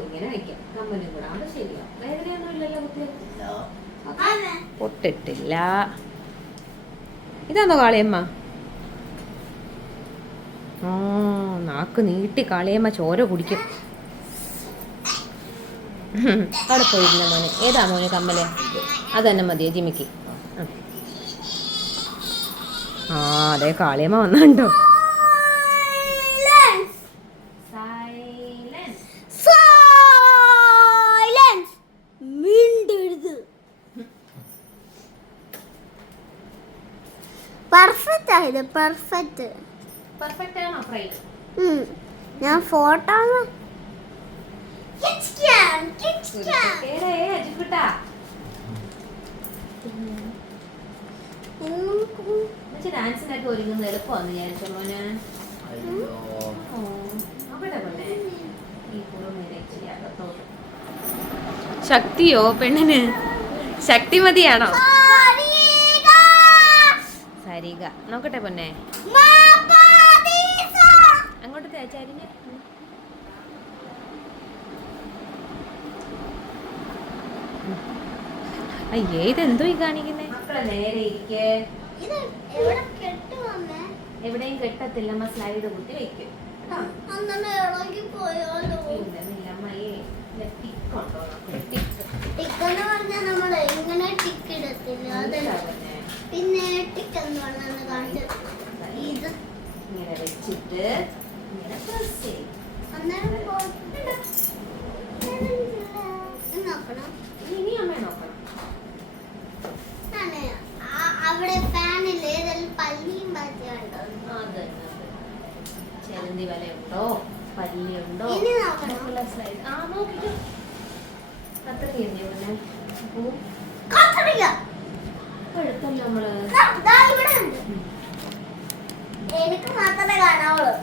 ഇങ്ങനെ വെക്കാം. കമ്മലും കൂടെ. അത് ശരിയാ. വേദനയൊന്നും ഇല്ലല്ലോ കുത്തിയാൽ. പൊട്ടിട്ടില്ല. ഇതാണോ കാളിയമ്മ? ആ, നാക്ക് നീട്ടി കാളിയമ്മ ചോര കുടിക്കും. അവിടെ പോയിരുന്ന മോനെ. ഏതാ മോനെ കമ്മല്? അതന്നെ മതിയോ ജിമിക്ക്? ആ, അതെ കാളിയമ്മ വന്നുണ്ടോ? പെർഫെക്റ്റ് ആയത്. പെർഫെക്റ്റ് ആണോ ഫ്രൈ? ഞാൻ ഫോട്ടോ ഡാൻസിനൊക്കെ ഒരുങ്ങുന്നത് എളുപ്പമാണെന്ന് വിചാരിച്ചോ മോന്? ശക്തിയോ പെണ്ണിന്? ശക്തിമതിയാണോ? സരിക നോക്കട്ടെ പൊന്നെ. അങ്ങോട്ട് തേച്ചാരിഞ്ഞ. അയ്യേ, ഇതെന്തോ ഈ കാണിക്കുന്നേ? മക്കളെ നേരെ ഇരിക്കേ. എവിടെയും കെട്ടത്തില്ല. അമ്മ സ്ലൈഡ് കുത്തി വെക്കും. പിന്നെ ടിക്ക് എന്ന് പറഞ്ഞാൽ കാണിച്ചത് ഇത് ഇങ്ങനെ വെച്ചിട്ട് ഇങ്ങനെ പ്രസ് ചെയ്യും. അന്നേരം നോക്കണം. ഇനി അമ്മ നോക്കണം. അവിടെ ഫാനിൽ ഏതെങ്കിലും പല്ലിയും പറ്റിയുണ്ടോ? ചെലന്തി വലയുണ്ടോ, പല്ലിയുണ്ടോ? ഇനി നോക്കണം. ആ, നോക്കിക്കോ. കത്രിക എടുത്തല്ലോ നമ്മള്. എനിക്ക് മാത്രമേ കാണാവുള്ളൂ.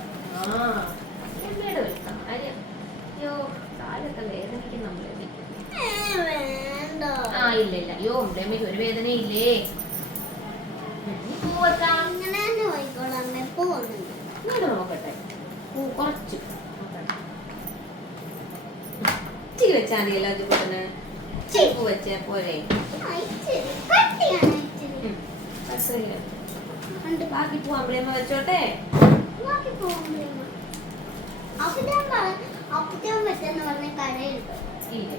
അമ്മയുടെ ഒരുക്കം. അയ്യോ, കാലൊക്കെ വേദനിക്കും നമ്മളെ. ആ, ഇല്ല. അയ്യോ, അമ്മയ്ക്ക് ഒരു വേദനയില്ലേ. അങ്ങനെ തന്നെ പോയിക്കോളാം. എപ്പോ വന്നിട്ട് ഇങ്ങോട്ട് നോക്കട്ടെ. കുറച്ച് ഇച്ചിരി വെച്ചാൽ മതിയല്ലോ. അതുപോലെ ചീപ്പ് വെച്ച പോലെ ബാക്കി പൂവമ്പളയമ്മ വെച്ചോട്ടെ. അപ്പുറത്തേം വെച്ചെന്ന് പറഞ്ഞ കടയിലുണ്ടോ? ഇല്ല.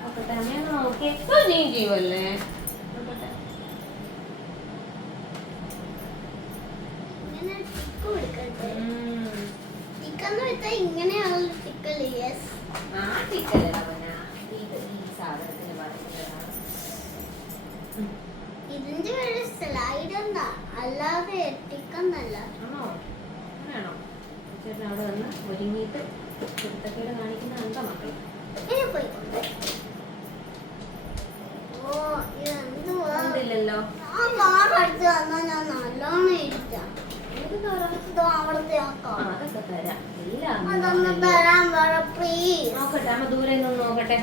നോക്കട്ടെ, അമ്മയൊന്ന് നോക്കിയേ. നീ ചെയ്യുമല്ലേ? നോക്കട്ടെ. ഇങ്ങനെ ടിക്ക് കൊടുക്കട്ടെ. ടിക്കെന്ന് വെച്ചാൽ ഇങ്ങനെയുള്ള ടിക്കല്. യെസ്, ആ ടിക്കല്ല ഈ സാധനത്തിന് പറയുന്നതാണ്. ഇതിന്റെ പേര് സ്ലൈഡ് എന്താ, അല്ലാതെ ടിക്കെന്നല്ല. ആണോ? അങ്ങനെയാണോ? ചേട്ടൻ അവിടെ വന്ന് ഒരുങ്ങിയിട്ട് കുരുത്തക്കേട് കാണിക്കുന്ന എന്താ മക്കൾ? ഇനി പോയിക്കോട്ടെ. ഓ, ഇതെന്തുവാ? കണ്ടില്ലല്ലോ. ആ കാർ അടിച്ച് തന്നാ ഞാൻ നല്ലോണം ഇടിക്കാം. ഏത് കാറാ? അവിടുത്തെ ആ കാർ. അതൊക്കെ തരാം. എല്ലാം അതൊന്ന് തരാൻ പറ പ്ലീസ്. നോക്കട്ടെ, അമ്മ ദൂരെ നിന്ന് നോക്കട്ടെ.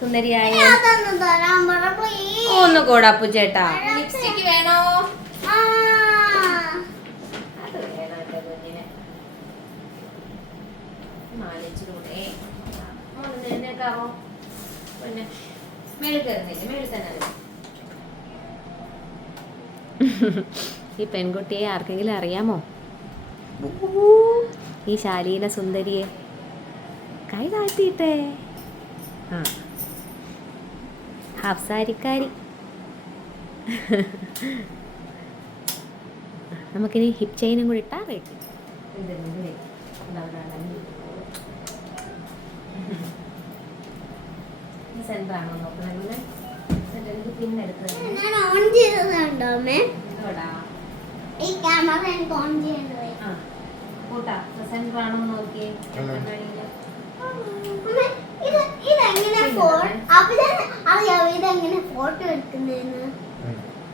സുന്ദരിയായ അതൊന്ന് തരാൻ പറ പ്ലീസ്. ഒന്ന് കൂടാ പൂച്ചേട്ടാ. ലിപ്സ്റ്റിക് വേണോ? ആ, അത് വേണം എന്റെ കുഞ്ഞിന്. നാലിച്ചിലൂടെ എഴുന്നേക്കാവോ? പിന്നെ മേളിൽ കയറുന്നില്ലേ? മേളിൽ തന്നെ. ഈ പെൺകുട്ടിയെ ആർക്കെങ്കിലും അറിയാമോ? ഈ ശാലീന സുന്ദരിയെ കൈ താഴ്ത്തിയിട്ടേ. ആ, ഹാഫ്സാരിക്കാരി. നമുക്കിനി ഹിപ്പ് ചെയിനും കൂടി ഇട്ടാ റേറ്റ്. സെന്ററാണോ നോക്കുന്നത്? പിന്നെടുത്ത് ഞാൻ ഓൺ ചെയ്തതുണ്ടോ അമ്മേ? എന്തോടാ ഈ ക്യാമറ എനിക്ക് ഓൺ ചെയ്യേണ്ടത്. കൂട്ടാ സെന്ററാണോ നോക്കിയേ. അമ്മേ, ഇതെങ്ങനെ അറിയാവോ ഇതെങ്ങനെ ഫോട്ടോ എടുക്കുന്നതെന്ന്?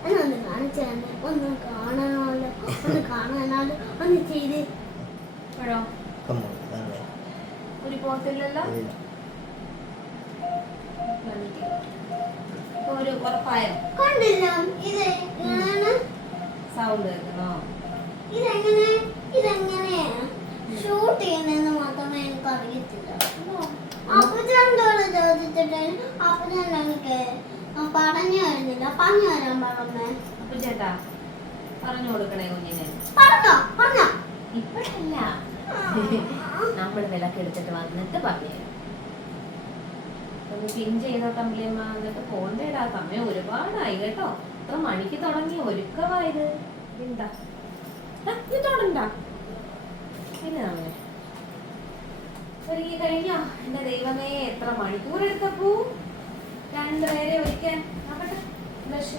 എന്നൊന്ന് കാണിച്ചു തന്നെ. ഒന്ന് കാണാനല്ലോ, ഒന്ന് കാണാനാലോ, ഒന്ന് ചെയ്ത്. ഒരു പോത്തില്ലല്ലോ. ഒരു ഉറപ്പായോ? കണ്ടില്ല. ഇത് ഇങ്ങനെ സൗണ്ട് കേൾക്കണോ? ഇതെങ്ങനെ ഷൂട്ട് ചെയ്യുന്നതെന്ന് മാത്രമേ എനിക്ക് അറിയത്തില്ല. അപ്പൊ ചോദിച്ച വെച്ചിട്ട് അപ്പനെങ്കിൽ പറഞ്ഞു വരുന്നില്ല. പറഞ്ഞു വരാൻ പറഞ്ഞേ. അപ്പൊ ചേട്ടാ പറഞ്ഞു കൊടുക്കണേ കുഞ്ഞിനെ. പറഞ്ഞോ ഇപ്പഴല്ല, നമ്മൾ വിളക്കെടുത്തിട്ട് വന്നിട്ട് പറഞ്ഞു തരാം. ഒന്ന് പിൻ ചെയ്തോട്ടെ അമ്പിളിയമ്മ, എന്നിട്ട് പോണ്ടേടാ. സമയം ഒരുപാടായി കേട്ടോ. എത്ര മണിക്ക് തുടങ്ങി ഒരുക്കമായത്. എന്താ നീ തൊടണ്ട പിന്നെ നമ്മളെ ഒരുങ്ങി കഴിഞ്ഞോ? എന്റെ ദൈവമേ, എത്ര മണിക്കൂർ എടുത്തപ്പോ രണ്ടുപേരെ ഒരിക്കാൻ. ബ്ലഷ്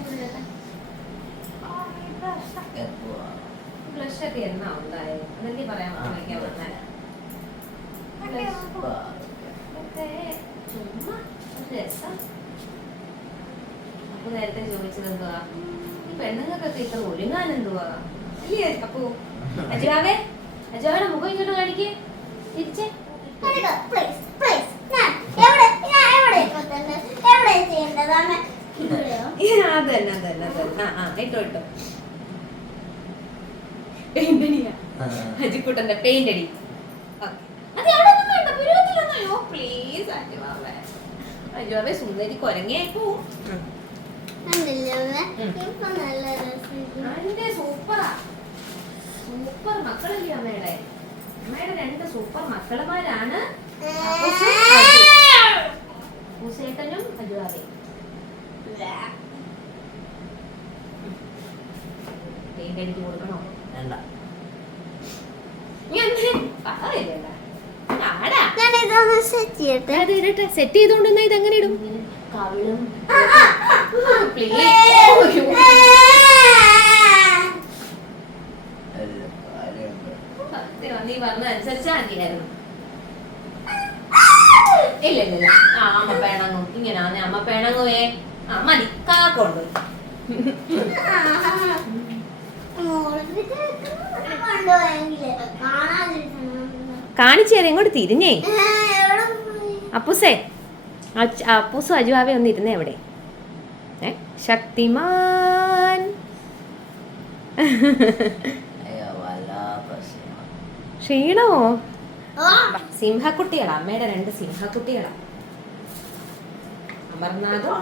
ഒക്കെ എന്നാ ഉണ്ടായത്? അതെനിക്ക് പറയാൻ വയ്ക്കാൻ വന്നാല ചുമ്മാ ഒരു രസം. അപ്പൊ നേരത്തെ ചോദിച്ചത് എന്തുവാ, ഈ പെണ്ണുങ്ങൾക്കൊക്കെ ഇത്ര ഒരുങ്ങാൻ എന്തുവാ ഇല്ലേ? അപ്പോ അജുവാവേ, അജുവാടെ മുഖം ഇങ്ങോട്ട് കാണിക്കേ, തിരിച്ചേ. ഇട്ടോ പെയിന്റടിയാ, അജിക്കുട്ടന്റെ പെയിന്റടി. പ്ലീസ് അജുവാവേ, അജുവാവേ സുന്ദരി കൊരങ്ങയായി പോവും. സൂപ്പറാ, സൂപ്പർ മക്കളല്ലേ അമ്മയുടെ. അമ്മയുടെ രണ്ട് സൂപ്പർ മക്കളുമാരാണ് മൂസേട്ടനും അജുവാവേ. പെയിന്റ് അടിച്ച് കൊടുക്കണോ? വേണ്ട, സെറ്റ് ചെയ്തോണ്ടെന്നാ ഇതെങ്ങനെ ഇടും? കവിളും നീ പറഞ്ഞ അനുസരിച്ചാ മതിയായിരുന്നു. ഇല്ല ഇല്ല, ആ അമ്മ പേണങ്ങും. ഇങ്ങനാന്ന് അമ്മ പേണങ്ങുവേ. ആ മതി, കാക്കൊണ്ട് കാണിച്ചു തരാം. ഇങ്ങോട്ട് തിരിഞ്ഞേ അപ്പൂസേ. അപ്പൂസും അജുവാവേ ഒന്ന് ഇരുന്നേ അവിടെ. ശക്തിമാൻ ക്ഷീണമോ? സിംഹക്കുട്ടികളാ അമ്മയുടെ രണ്ട് സിംഹക്കുട്ടികളാ. അമർനാഥും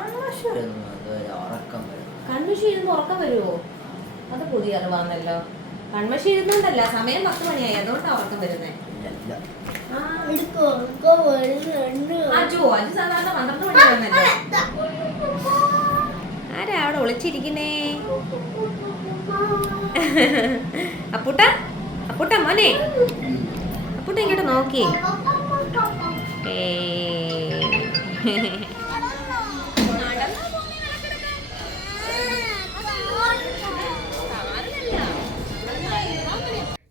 കൺമഷി ഇരുന്ന് ഉറക്കം വരുമോ? അത് പുതിയ അറിവാന്നല്ലോ. കൺമഷി ഇരുന്നുണ്ടല്ല, സമയം 10 മണിയായി, അതുകൊണ്ടാ ഉറക്കം വരുന്നേ. അജു സാധാരണ 12 മണി വന്നല്ലോ. ആരാ അവിടെ ഒളിച്ചിരിക്കുന്നേ? അപ്പൂട്ട, അപ്പൂട്ട മോനെ, അപ്പൂട്ട ഇങ്ങോട്ട് നോക്കി.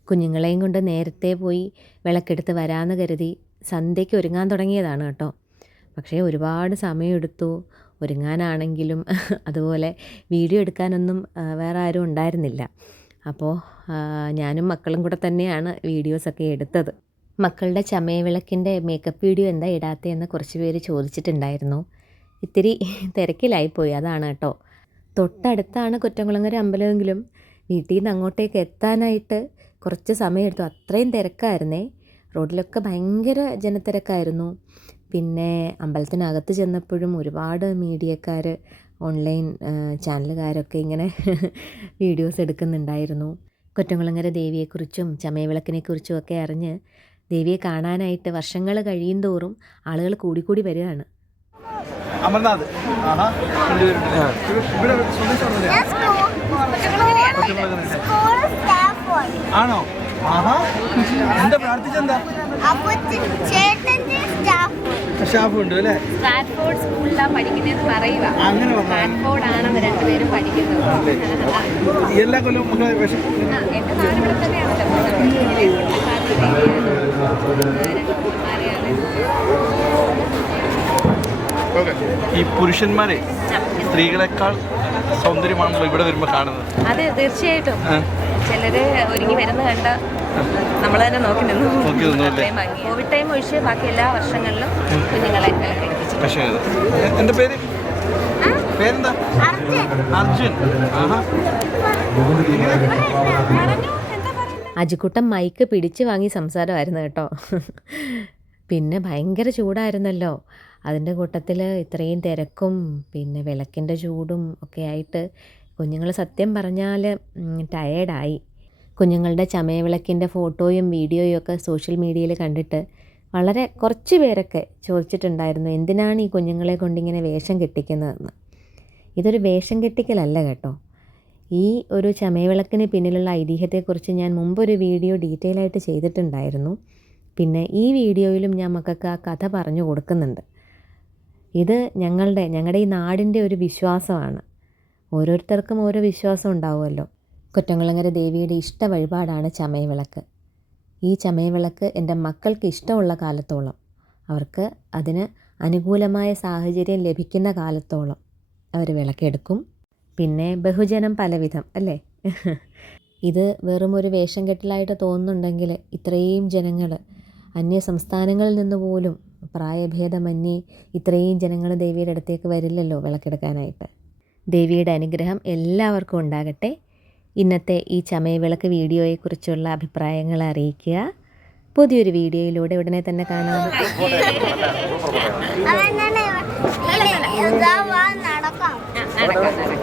കുഞ്ഞുങ്ങളെയും കൊണ്ട് നേരത്തെ പോയി വിളക്കെടുത്ത് വരാമെന്ന് കരുതി സന്ധ്യയ്ക്ക് ഒരുങ്ങാൻ തുടങ്ങിയതാണ് കേട്ടോ. പക്ഷേ ഒരുപാട് സമയമെടുത്തു ഒരുങ്ങാനാണെങ്കിലും. അതുപോലെ വീഡിയോ എടുക്കാനൊന്നും വേറെ ആരും ഉണ്ടായിരുന്നില്ല. അപ്പോൾ ഞാനും മക്കളും കൂടെ തന്നെയാണ് വീഡിയോസൊക്കെ എടുത്തത്. മക്കളുടെ ചമയവിളക്കിൻ്റെ മേക്കപ്പ് വീഡിയോ എന്താ ഇടാത്തതെന്ന് കുറച്ച് പേര് ചോദിച്ചിട്ടുണ്ടായിരുന്നു. ഇത്തിരി തിരക്കിലായിപ്പോയി, അതാണ് കേട്ടോ. തൊട്ടടുത്താണ് കുറ്റംകുളങ്ങര അമ്പലമെങ്കിലും വീട്ടിൽ നിന്ന് അങ്ങോട്ടേക്ക് എത്താനായിട്ട് കുറച്ച് സമയമെടുത്തു. അത്രയും തിരക്കായിരുന്നേ. റോഡിലൊക്കെ ഭയങ്കര ജനത്തിരക്കായിരുന്നു. പിന്നെ അമ്പലത്തിനകത്ത് ചെന്നപ്പോഴും ഒരുപാട് മീഡിയക്കാർ, ഓൺലൈൻ ചാനലുകാരൊക്കെ ഇങ്ങനെ വീഡിയോസ് എടുക്കുന്നുണ്ടായിരുന്നു. കൊറ്റംകുളങ്ങര ദേവിയെക്കുറിച്ചും ചമയവിളക്കിനെക്കുറിച്ചും ഒക്കെ അറിഞ്ഞ് ദേവിയെ കാണാനായിട്ട് വർഷങ്ങൾ കഴിയും തോറും ആളുകൾ കൂടിക്കൂടി വരികയാണ്. അമർനാഥ് ആണോ? ആഹാ, എന്താ പ്രാർത്ഥിച്ചെന്താ? സ്റ്റാഫ് ഉണ്ട് അല്ലേ? സ്ട്രാറ്റ്ഫോർഡ് സ്കൂളിലാണ് പഠിക്കുന്നതെന്ന് പറയുക. അങ്ങനെ സ്ട്രാറ്റ്ഫോർഡാണ് രണ്ടുപേരും പഠിക്കുന്നത്. എല്ലാ കൊല്ലവും എന്റെ നാട് ഇവിടെ തന്നെയാണല്ലോ. ഈ പുരുഷന്മാരെ സ്ത്രീകളെക്കാൾ സൗന്ദര്യമാണല്ലോ ഇവിടെ വരുമ്പോൾ കാണുന്നത്. അതെ, തീർച്ചയായിട്ടും. ചിലര് ഒരുങ്ങി വരുന്ന കണ്ട നമ്മൾ തന്നെ നോക്കി നിന്നു. കോവിഡ് ടൈം ഒഴിച്ച് ബാക്കി എല്ലാ വർഷങ്ങളിലും കുഞ്ഞുങ്ങളെ പക്ഷേ എൻ്റെ പേരെന്താ? അർജുൻ. അജിക്കുട്ടൻ മൈക്ക് പിടിച്ച് വാങ്ങി സംസാരമായിരുന്നു കേട്ടോ. പിന്നെ ഭയങ്കര ചൂടായിരുന്നല്ലോ. അതിൻ്റെ കൂട്ടത്തിൽ ഇത്രയും തിരക്കും പിന്നെ വിളക്കിൻ്റെ ചൂടും ഒക്കെ ആയിട്ട് കുഞ്ഞുങ്ങൾ സത്യം പറഞ്ഞാൽ ടയേർഡായി. കുഞ്ഞുങ്ങളുടെ ചമയവിളക്കിൻ്റെ ഫോട്ടോയും വീഡിയോയും ഒക്കെ സോഷ്യൽ മീഡിയയിൽ കണ്ടിട്ട് വളരെ കുറച്ച് പേരൊക്കെ ചോദിച്ചിട്ടുണ്ടായിരുന്നു, എന്തിനാണ് ഈ കുഞ്ഞുങ്ങളെ കൊണ്ടിങ്ങനെ വേഷം കെട്ടിക്കുന്നതെന്ന്. ഇതൊരു വേഷം കെട്ടിക്കലല്ല കേട്ടോ. ഈ ഒരു ചമയവിളക്കിന് പിന്നിലുള്ള ഐതിഹ്യത്തെക്കുറിച്ച് ഞാൻ മുമ്പൊരു വീഡിയോ ഡീറ്റെയിൽ ആയിട്ട് ചെയ്തിട്ടുണ്ടായിരുന്നു. പിന്നെ ഈ വീഡിയോയിലും ഞാൻ മക്കൾക്ക് ആ കഥ പറഞ്ഞു കൊടുക്കുന്നുണ്ട്. ഇത് ഞങ്ങളുടെ ഈ നാടിൻ്റെ ഒരു വിശ്വാസമാണ്. ഓരോരുത്തർക്കും ഓരോ വിശ്വാസം ഉണ്ടാവുമല്ലോ. കൊറ്റംകുളങ്ങര ദേവിയുടെ ഇഷ്ട വഴിപാടാണ് ചമയവിളക്ക്. ഈ ചമയവിളക്ക് എൻ്റെ മക്കൾക്ക് ഇഷ്ടമുള്ള കാലത്തോളം, അവർക്ക് അതിന് അനുകൂലമായ സാഹചര്യം ലഭിക്കുന്ന കാലത്തോളം അവർ വിളക്കെടുക്കും. പിന്നെ ബഹുജനം പലവിധം അല്ലേ. ഇത് വെറും ഒരു വേഷം കെട്ടലായിട്ട് തോന്നുന്നുണ്ടെങ്കിൽ ഇത്രയും ജനങ്ങൾ അന്യ സംസ്ഥാനങ്ങളിൽ നിന്ന് പോലും പ്രായഭേദമന്യേ ഇത്രയും ജനങ്ങൾ ദേവിയുടെ അടുത്തേക്ക് വരില്ലല്ലോ വിളക്കെടുക്കാനായിട്ട്. ദേവിയുടെ അനുഗ്രഹം എല്ലാവർക്കും ഉണ്ടാകട്ടെ. ഇന്നത്തെ ഈ ചമയവിളക്ക് വീഡിയോയെക്കുറിച്ചുള്ള അഭിപ്രായങ്ങൾ അറിയിക്കുക. പുതിയൊരു വീഡിയോയിലൂടെ ഉടനെ തന്നെ കാണാം. നടക്കാം.